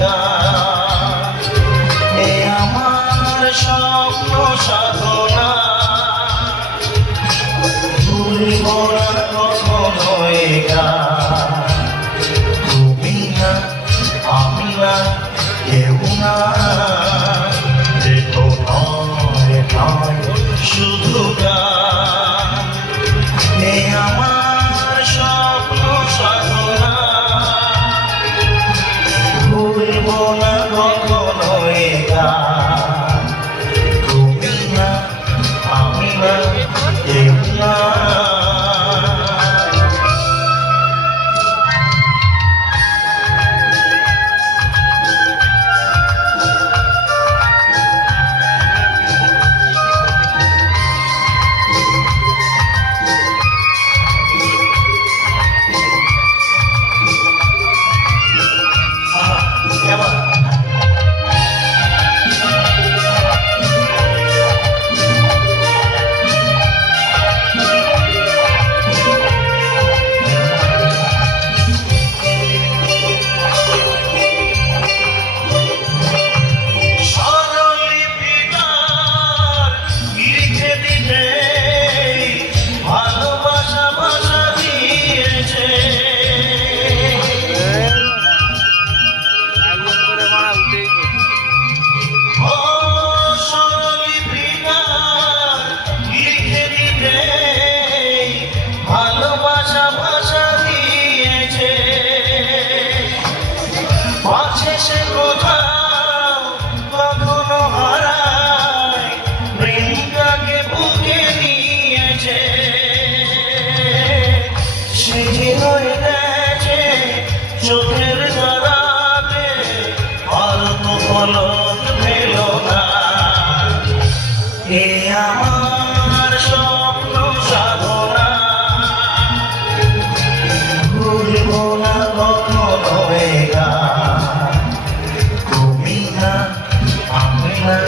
গান। এ আমার স্বপ্ন সাধনা, ভুলব না কখনো এ গান। তুমি না আমি না কেউ না, দেখো নয় নয় শুধু গান। এ আমার স্বপ্ন সাধনা, ভুলব না কখনো এ গান। তুমি না আমি না কেউ না। চোখের তারাতে আর তো পলক ফেল না। এ আমার স্বপ্ন সাধনা, ভুলব না কখনো এ গান। তুমি না আমি না